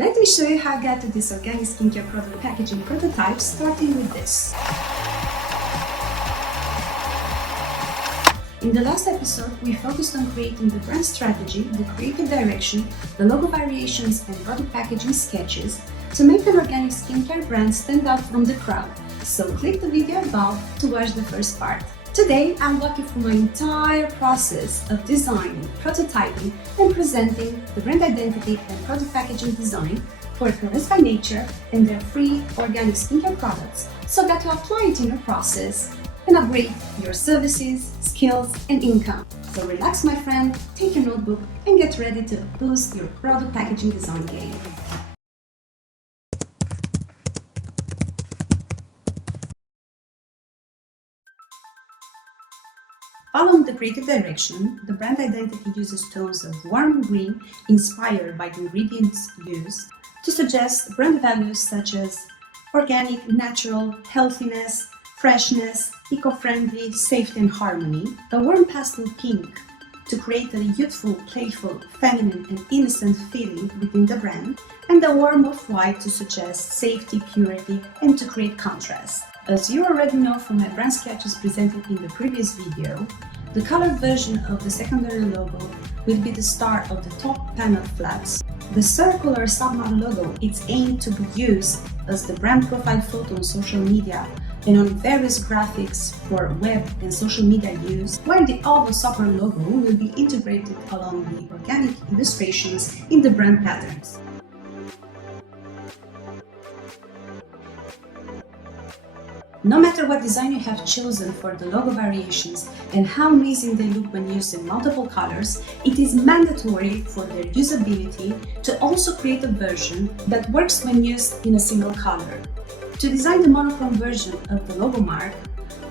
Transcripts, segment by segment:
Let me show you how I got to this organic skincare product packaging prototype, starting with this. In the last episode, we focused on creating the brand strategy, the creative direction, the logo variations and product packaging sketches to make an organic skincare brand stand out from the crowd. So click the video above to watch the first part. Today, I'll walk you through my entire process of designing, prototyping and presenting the brand identity and product packaging design for Caress by Nature and their free organic skincare products so that you apply it in your process and upgrade your services, skills, and income. So relax, my friend, take your notebook, and get ready to boost your product packaging design game. Following the creative direction, the brand identity uses tones of warm green inspired by the ingredients used to suggest brand values such as organic, natural, healthiness, freshness, eco-friendly, safety and harmony, a warm pastel pink to create a youthful, playful, feminine and innocent feeling within the brand, and a warm off-white to suggest safety, purity and to create contrast. As you already know from my brand sketches presented in the previous video, the colored version of the secondary logo will be the star of the top panel flaps. The circular submodel logo is aimed to be used as the brand profile photo on social media and on various graphics for web and social media use, while the oval supper logo will be integrated along the organic illustrations in the brand patterns. No matter what design you have chosen for the logo variations and how amazing they look when used in multiple colors, it is mandatory for their usability to also create a version that works when used in a single color. To design the monochrome version of the logo mark,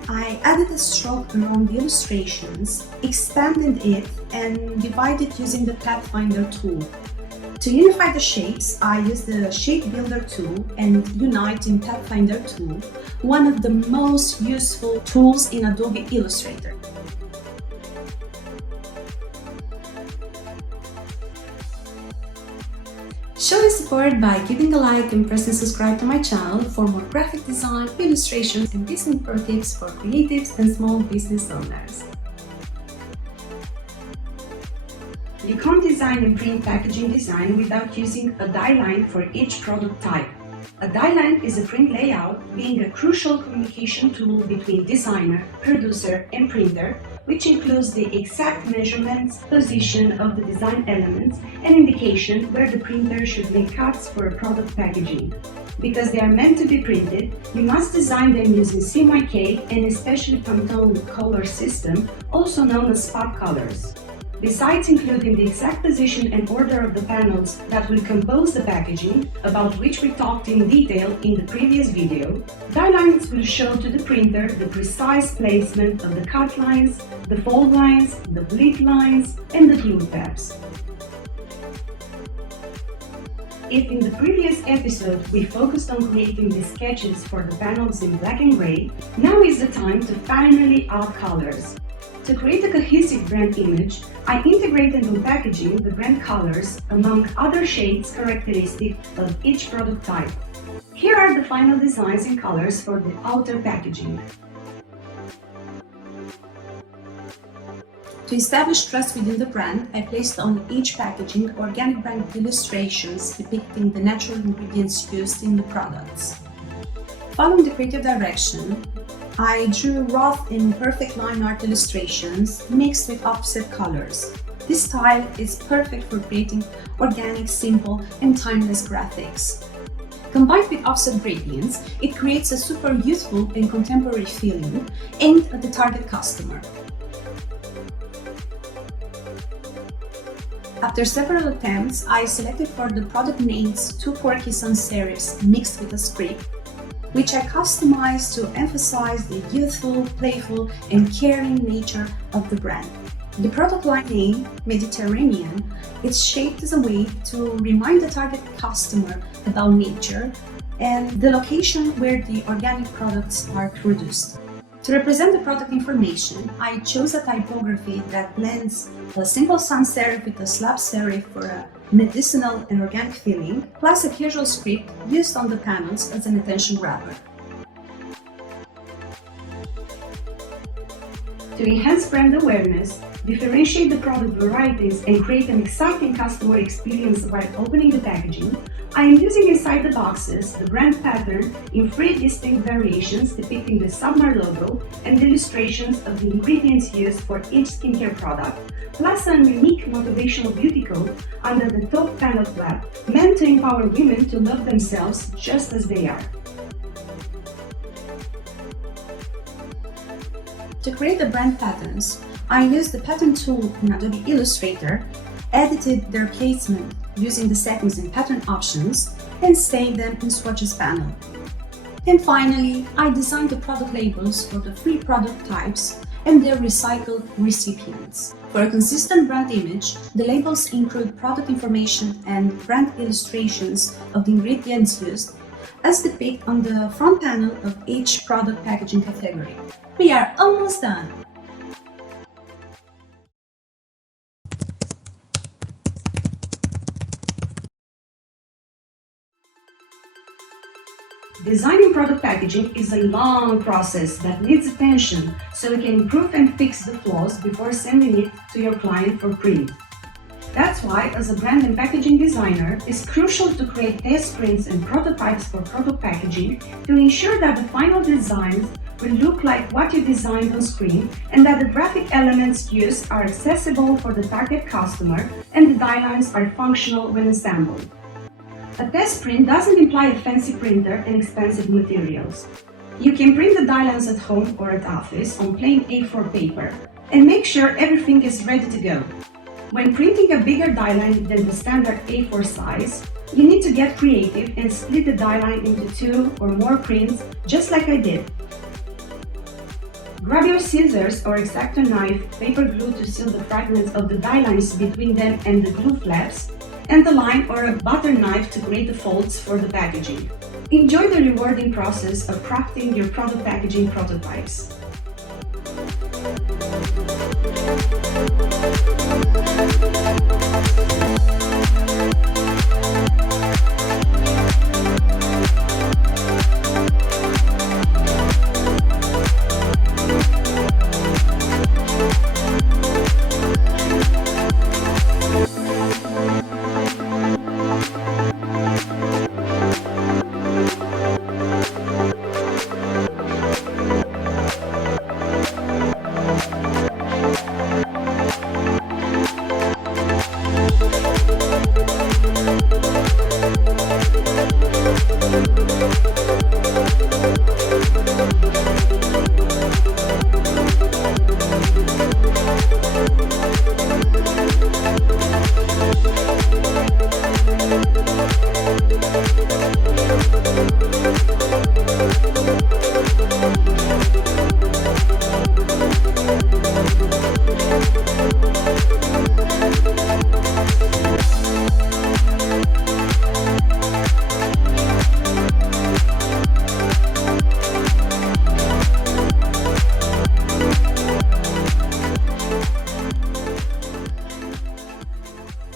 I added a stroke around the illustrations, expanded it and divided using the Pathfinder tool. To unify the shapes, I used the Shape Builder tool and Unite in Pathfinder tool, one of the most useful tools in Adobe Illustrator. Show your support by giving a like and pressing subscribe to my channel for more graphic design, illustrations and design pro tips for creatives and small business owners. You can't design and print packaging design without using a die line for each product type. A die line is a print layout, being a crucial communication tool between designer, producer and printer, which includes the exact measurements, position of the design elements and indication where the printer should make cuts for a product packaging. Because they are meant to be printed, you must design them using CMYK and especially Pantone color system, also known as spot colors. Besides including the exact position and order of the panels that will compose the packaging, about which we talked in detail in the previous video, die lines will show to the printer the precise placement of the cut lines, the fold lines, the bleed lines, and the glue tabs. If in the previous episode we focused on creating the sketches for the panels in black and gray, now is the time to finally add colors. To create a cohesive brand image, I integrated on packaging the brand colors among other shades characteristic of each product type. Here are the final designs and colors for the outer packaging. To establish trust within the brand, I placed on each packaging organic brand illustrations depicting the natural ingredients used in the products. Following the creative direction, I drew rough and perfect line art illustrations mixed with offset colors. This style is perfect for creating organic, simple, and timeless graphics. Combined with offset gradients, it creates a super youthful and contemporary feeling aimed at the target customer. After several attempts, I selected for the product names two quirky sans serifs mixed with a script, which I customized to emphasize the youthful, playful, and caring nature of the brand. The product line name, Mediterranean, is shaped as a way to remind the target customer about nature and the location where the organic products are produced. To represent the product information, I chose a typography that blends a simple sans serif with a slab serif for a medicinal and organic feeling, plus a casual script used on the panels as an attention grabber. To enhance brand awareness, differentiate the product varieties, and create an exciting customer experience while opening the packaging, I am using inside the boxes the brand pattern in 3 distinct variations depicting the Submar logo and illustrations of the ingredients used for each skincare product, plus a unique motivational beauty code under the top panel flap, meant to empower women to love themselves just as they are. To create the brand patterns, I used the pattern tool in Adobe Illustrator, edited their placement using the settings and pattern options, and saved them in Swatches panel. And finally, I designed the product labels for the 3 product types and their recycled recipients. For a consistent brand image, the labels include product information and brand illustrations of the ingredients used, as depicted on the front panel of each product packaging category. We are almost done! Designing product packaging is a long process that needs attention so you can improve and fix the flaws before sending it to your client for print. That's why, as a brand and packaging designer, it's crucial to create test prints and prototypes for product packaging to ensure that the final designs will look like what you designed on screen and that the graphic elements used are accessible for the target customer and the die lines are functional when assembled. A test print doesn't imply a fancy printer and expensive materials. You can print the die lines at home or at office on plain A4 paper and make sure everything is ready to go. When printing a bigger die line than the standard A4 size, you need to get creative and split the die line into 2 or more prints, just like I did. Grab your scissors or X-Acto knife, paper glue to seal the fragments of the die lines between them and the glue flaps, and a line or a butter knife to create the folds for the packaging. Enjoy the rewarding process of crafting your product packaging prototypes.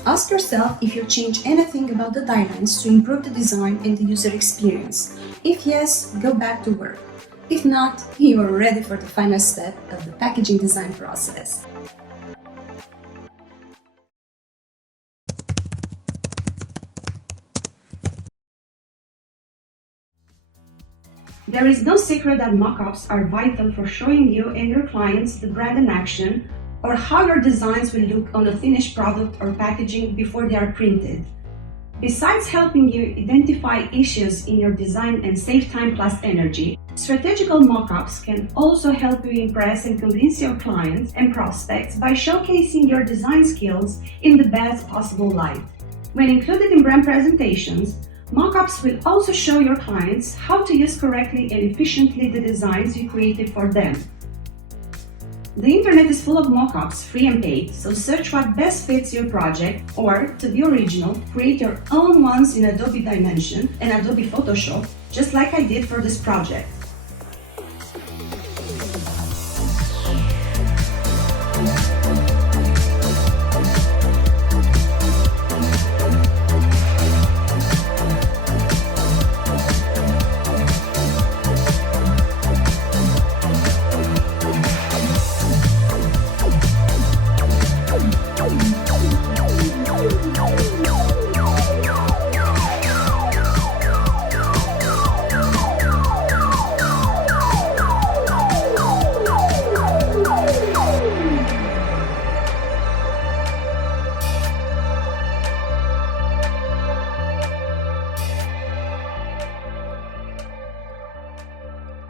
Ask yourself if you change anything about the die lines to improve the design and the user experience. If yes, go back to work. If not, you are ready for the final step of the packaging design process. There is no secret that mockups are vital for showing you and your clients the brand in action, or how your designs will look on a finished product or packaging before they are printed. Besides helping you identify issues in your design and save time plus energy, strategical mockups can also help you impress and convince your clients and prospects by showcasing your design skills in the best possible light. When included in brand presentations, mockups will also show your clients how to use correctly and efficiently the designs you created for them. The internet is full of mockups, free and paid, so search what best fits your project, or, to be original, create your own ones in Adobe Dimension and Adobe Photoshop, just like I did for this project.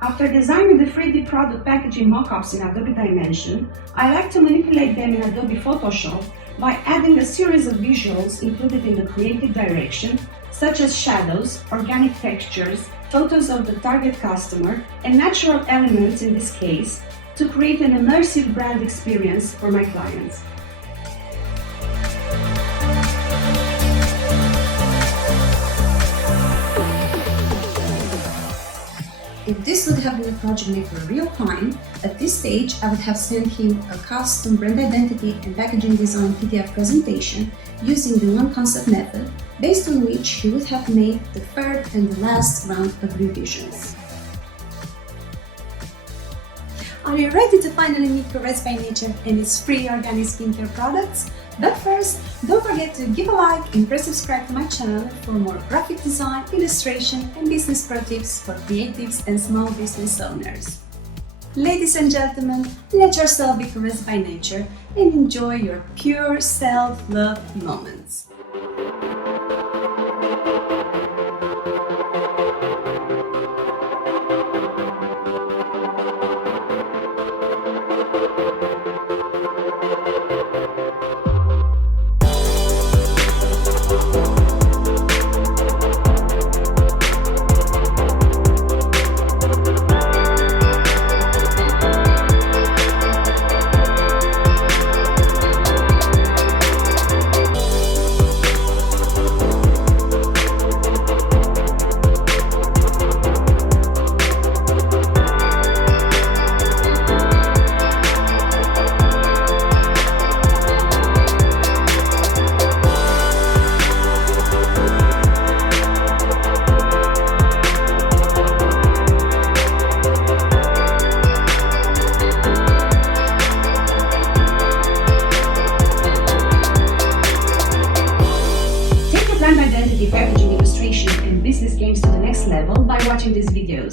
After designing the 3D product packaging mockups in Adobe Dimension, I like to manipulate them in Adobe Photoshop by adding a series of visuals included in the creative direction, such as shadows, organic textures, photos of the target customer, and natural elements in this case, to create an immersive brand experience for my clients. If this would have been a project made for real time, at this stage I would have sent him a custom brand identity and packaging design PDF presentation using the one concept method, based on which he would have made the third and the last round of revisions. Are you ready to finally meet Caress by Nature and its free organic skincare products? But first, don't forget to give a like and press subscribe to my channel for more graphic design, illustration and business pro tips for creatives and small business owners. Ladies and gentlemen, let yourself be caressed by nature and enjoy your pure self-love moments. Brand identity, packaging, illustration, and business games to the next level by watching these videos.